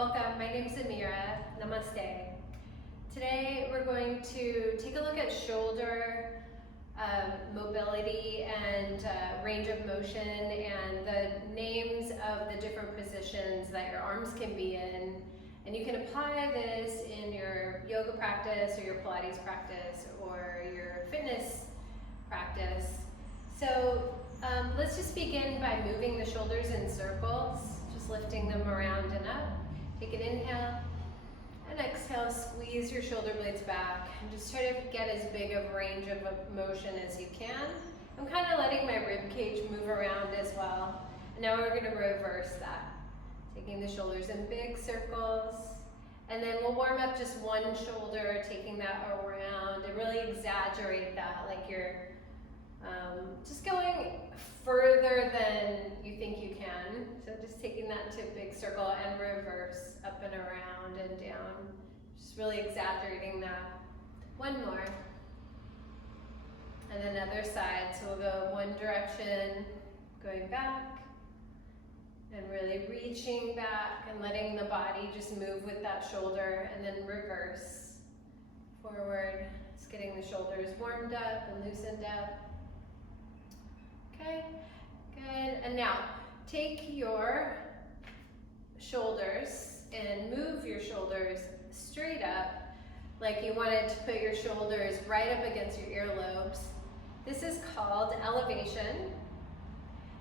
welcome. My name's Amira. Namaste. Today we're going to take a look at shoulder mobility and range of motion and the names of the different positions that your arms can be in. And you can apply this in your yoga practice or your Pilates practice or your fitness practice. So let's just begin by moving the shoulders in circles, just lifting them around and up. Take an inhale and exhale, squeeze your shoulder blades back and just try to get as big of range of motion as you can. I'm kind of letting my rib cage move around as well. And now we're going to reverse that. Taking the shoulders in big circles. And then we'll warm up just one shoulder, taking that around and really exaggerate that like you're just going further than you think you can. So just taking that to a big circle and reverse up and around and down. Just really exaggerating that. One more. And then other side. So we'll go one direction, going back, and really reaching back and letting the body just move with that shoulder, and then reverse forward. Just getting the shoulders warmed up and loosened up. Okay, good. And now take your shoulders and move your shoulders straight up like you wanted to put your shoulders right up against your earlobes. This is called elevation.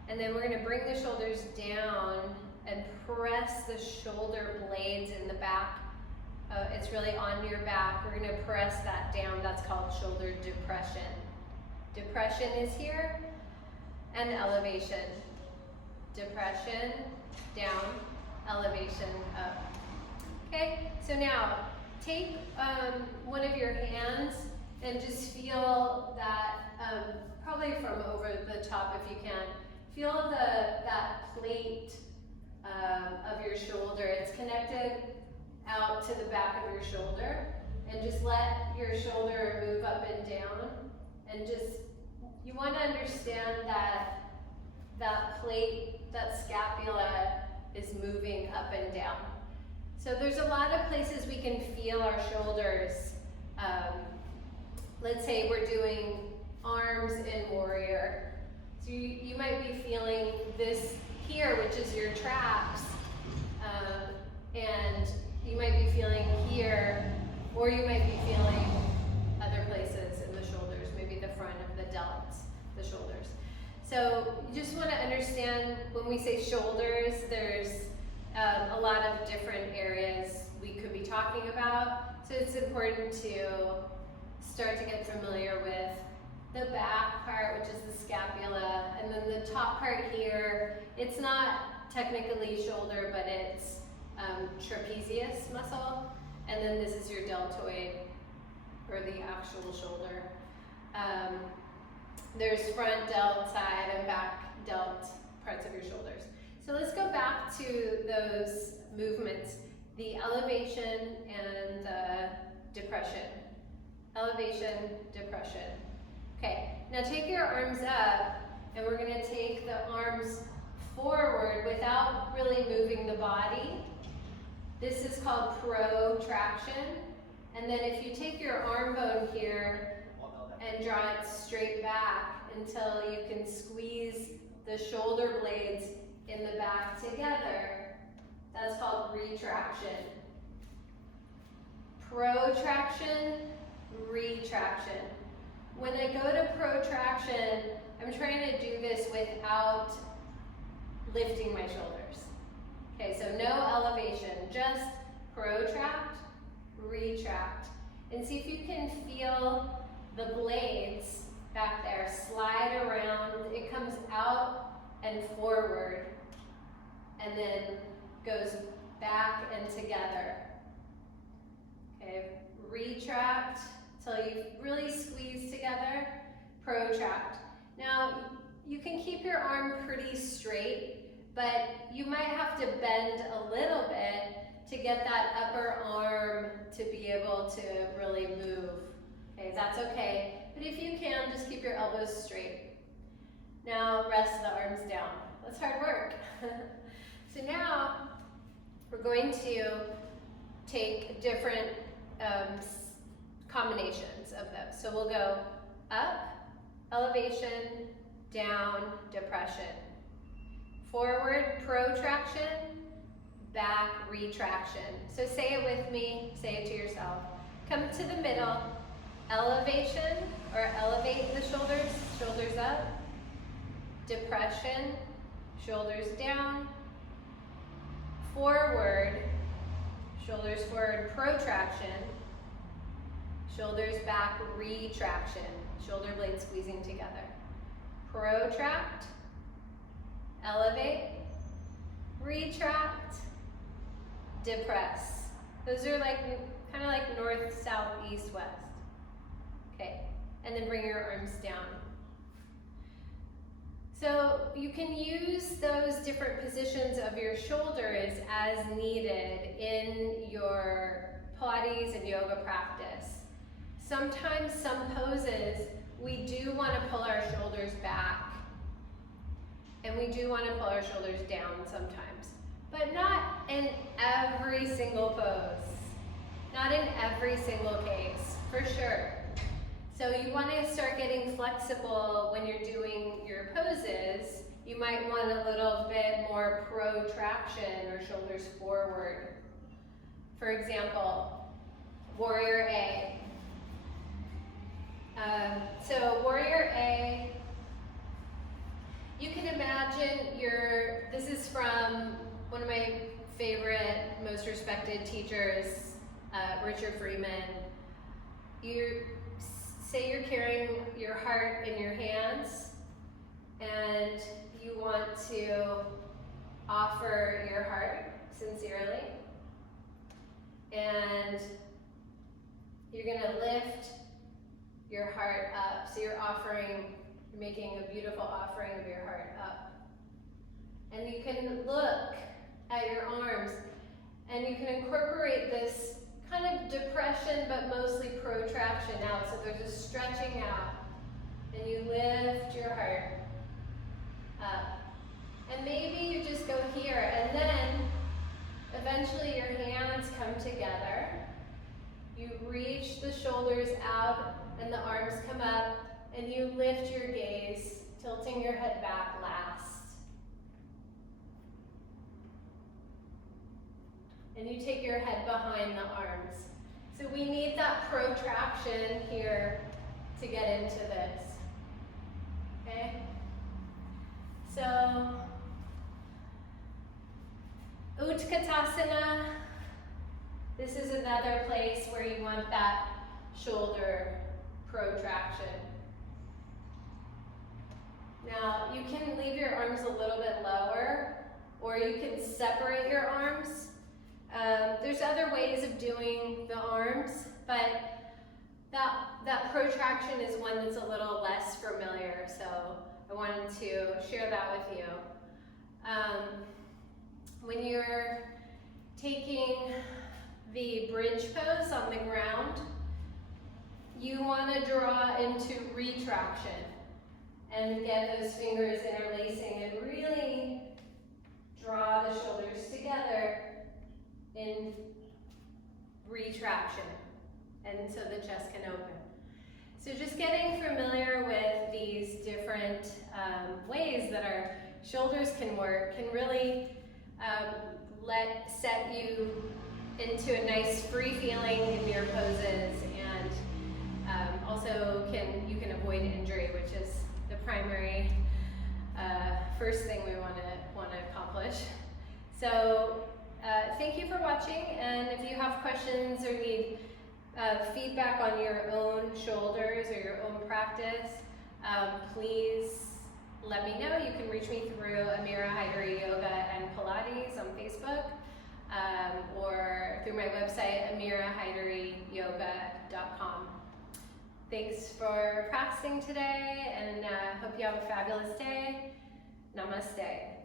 And then we're going to bring the shoulders down and press the shoulder blades in the back. It's really on your back. We're going to press that down. That's called shoulder depression. Depression is here. And elevation. Depression, down, elevation, up. Okay, so now take one of your hands and just feel that, probably from over the top if you can, feel that plate of your shoulder. It's connected out to the back of your shoulder, and just let your shoulder move up and down, and just, you want to understand that that plate, that scapula is moving up and down. So there's a lot of places we can feel our shoulders. Let's say we're doing arms in warrior. So you might be feeling this here, which is your traps, and you might be feeling here, or you might be feeling other places in the shoulders, maybe the front of the delts, the shoulders. So you just want to understand when we say shoulders, there's a lot of different areas we could be talking about. So it's important to start to get familiar with the back part, which is the scapula, and then the top part here, it's not technically shoulder, but it's trapezius muscle, and then this is your deltoid, or the actual shoulder. There's front delt side and back delt parts of your shoulders. So let's go back to those movements, the elevation and the depression. Elevation, depression. Okay, now take your arms up, and we're going to take the arms forward without really moving the body. This is called protraction. And then if you take your arm bone here and draw it straight back until you can squeeze the shoulder blades in the back together, that's called retraction. Protraction, retraction. When I go to protraction, I'm trying to do this without lifting my shoulders. Okay, so no elevation, just protract, retract. And see if you can feel the blades back there slide around. It comes out and forward, and then goes back and together. Okay, retract till you really squeeze together, protract. Now, you can keep your arm pretty straight, but you might have to bend a little bit to get that upper arm to be able to really move. Okay, that's okay. But if you can, just keep your elbows straight. Now, rest the arms down. That's hard work. So now, we're we're going to take different combinations of those. So we'll go up, elevation, down, depression. Forward, protraction, back, retraction. So say it with me, say it to yourself. Come to the middle, elevation, or elevate the shoulders, shoulders up. Depression, shoulders down. Forward, shoulders forward, protraction. Shoulders back, retraction. Shoulder blades squeezing together. Protract, elevate, retract, depress. Those are like kind of like north, south, east, west. Okay, and then bring your arms down. So you can use those different positions of your shoulders as needed in your Pilates and yoga practice. Sometimes some poses, we do want to pull our shoulders back, and we do want to pull our shoulders down sometimes, but not in every single pose, not in every single case, for sure. So you want to start getting flexible when you're doing your poses. You might want a little bit more protraction or shoulders forward. For example, Warrior A. So Warrior A, you can imagine this is from one of my favorite, most respected teachers, Richard Freeman. Say you're carrying your heart in your hands and you want to offer your heart sincerely, and you're gonna lift your heart up. So you're making a beautiful offering of your heart up. And you can look at your arms and you can incorporate this kind of depression but mostly protraction out. So there's a stretching out, and you lift your heart up. And maybe you just go here, and then eventually your hands come together. You reach the shoulders out and the arms come up, and you lift your gaze, tilting your head back last. And you take your head behind the arms. So we need that protraction here to get into this. Okay? So, Utkatasana. This is another place where you want that shoulder protraction. Now, you can leave your arms a little bit lower, or you can separate your arms. There's other ways of doing the arms, but that protraction is one that's a little less familiar, so I wanted to share that with you. When you're taking the bridge pose on the ground, you want to draw into retraction and get those fingers interlacing and really draw the shoulders together in retraction, and so the chest can open. So just getting familiar with these different ways that our shoulders can work can really set you into a nice free feeling in your poses, and also you can avoid injury, which is the primary first thing we want to accomplish. So thank you for watching, and if you have questions or need feedback on your own shoulders or your own practice, please let me know. You can reach me through Amira, Haidary Yoga and Pilates on Facebook, or through my website, AmiraHaidaryYoga.com. Thanks for practicing today, and hope you have a fabulous day. Namaste.